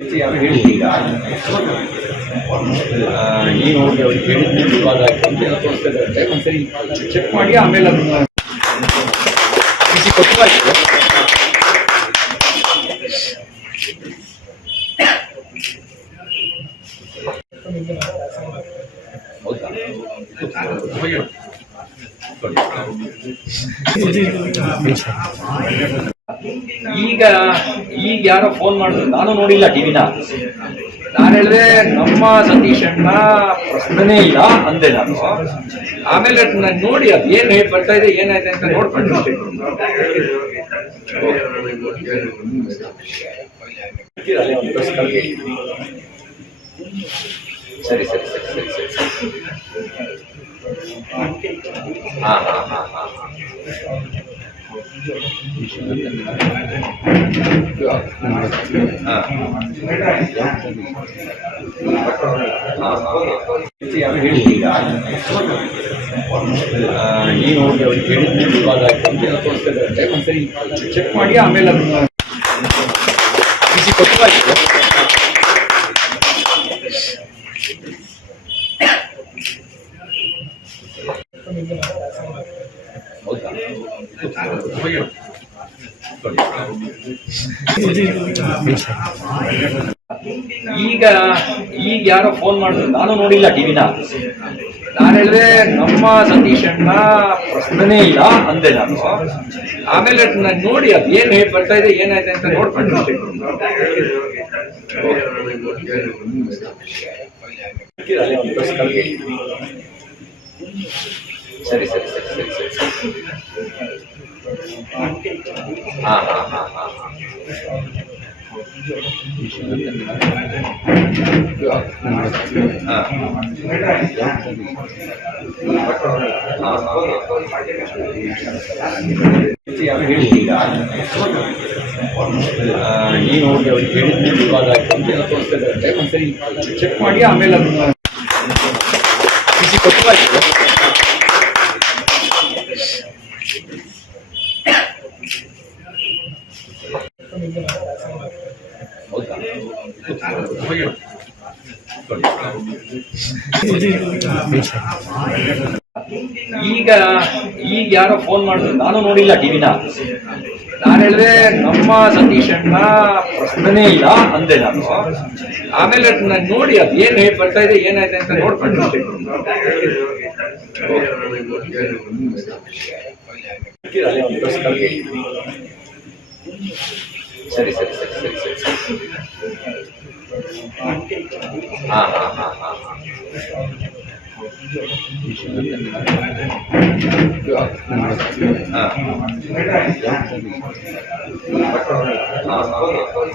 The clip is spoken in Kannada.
ಯಾರು ಹೇಳಿದ್ದೀಗ ಏನು ಹೋಗಿ ಅವ್ರಿಗೆ ಹೇಳಿದ್ಮೇಲೆ ವಿವಾದ ಆಯ್ತು ಅಂತ ಏನೋ ತೋರಿಸ್ತಾ ಇದ್ದಾರೆ. ಒಂದ್ಸರಿ ಚೆಕ್ ಮಾಡಿ ಆಮೇಲೆ ಅದನ್ನ ಕೊಟ್ಟರಾಯ್ತು. ಈಗ ಈಗ ಯಾರೋ ಫೋನ್ ಮಾಡಿದ್ರು, ನಾನು ನೋಡಿಲ್ಲ ಟಿವಿನ. ನಾನು ಹೇಳಿದೆ ನಮ್ಮ ಸತೀಶ್ ಅಣ್ಣ ಪ್ರಶ್ನೆನೇ ಇಲ್ಲ ಅಂದೆ ನಾನು. ಆಮೇಲೆ ನಾನು ನೋಡಿ ಅದು ಏನ್ ಬರ್ತಾ ಇದೆ ಏನಾಯ್ತು ಅಂತ ನೋಡ್ಕೊಂಡು ಸರಿ ಸರಿ ಸರಿ ಸರಿ ಸರಿ ಹಾ ಹಾ ಹಾ ಹಾ ಯಾರು ಹೇಳಿದ್ದೀಗ ಏನು ಹೋಗಿ ಅವ್ರಿಗೆ ಹೇಳಿದ್ಮೇಲೆ ವಿವಾದ ಆಯ್ತು ಅಂತ ಏನೋ ತೋರಿಸ್ತಾ ಇದ್ದಾರೆ. ಒಂದ್ಸರಿ ಚೆಕ್ ಮಾಡಿ ಆಮೇಲೆ ಅದನ್ನ ಕೊಟ್ಟರಾಯ್ತು. ಈಗ ಈಗ ಯಾರೋ ಫೋನ್ ಮಾಡಿದ್ರು, ನಾನು ನೋಡಿಲ್ಲ ಟಿವಿನ. ನಾನು ಹೇಳಿದೆ ನಮ್ಮ ಸತೀಶ್ ಅಣ್ಣ ಪ್ರಶ್ನೆನೇ ಇಲ್ಲ ಅಂದೆ ನಾನು. ಆಮೇಲೆ ನಾನು ನೋಡಿ ಅದು ಏನ್ ಬರ್ತಾ ಇದೆ ಏನಾಯ್ತು ಅಂತ ನೋಡ್ಕೊಂಡು ಸರಿ ಸರಿ ಸರಿ ಸರಿ ಸರಿ ಹಾ ಹಾ ಹಾ ಹಾ ಯಾರು ಹೇಳಿದ್ದೀಗ ಏನು ಹೋಗಿ ಅವ್ರಿಗೆ ಹೇಳಿದ್ಮೇಲೆ ವಿವಾದ ಆಯ್ತು ಅಂತ ಏನೋ ತೋರಿಸ್ತಾ ಇದ್ದಾರೆ. ಒಂದ್ಸರಿ ಚೆಕ್ ಮಾಡಿ ಆಮೇಲೆ ಅದನ್ನ ಕೊಟ್ಟರಾಯ್ತು. ಈಗ ಈಗ ಯಾರೋ ಫೋನ್ ಮಾಡಿದ್ರು, ನಾನು ನೋಡಿಲ್ಲ ಟಿವಿನ. ನಾನು ಹೇಳಿದೆ ನಮ್ಮ ಸತೀಶ್ ಅಣ್ಣ ಪ್ರಶ್ನೆನೇ ಇಲ್ಲ ಅಂದೆ ನಾನು. ಆಮೇಲೆ ನಾನು ನೋಡಿ ಅದು ಏನ್ ಬರ್ತಾ ಇದೆ ಏನಾಯ್ತು ಅಂತ ನೋಡ್ಕೊಂಡು ಸರಿ ಸರಿ ಸರಿ ಸರಿ ಸರಿ ಹಾ ಹಾ ಹಾ ಹಾ ಹಾ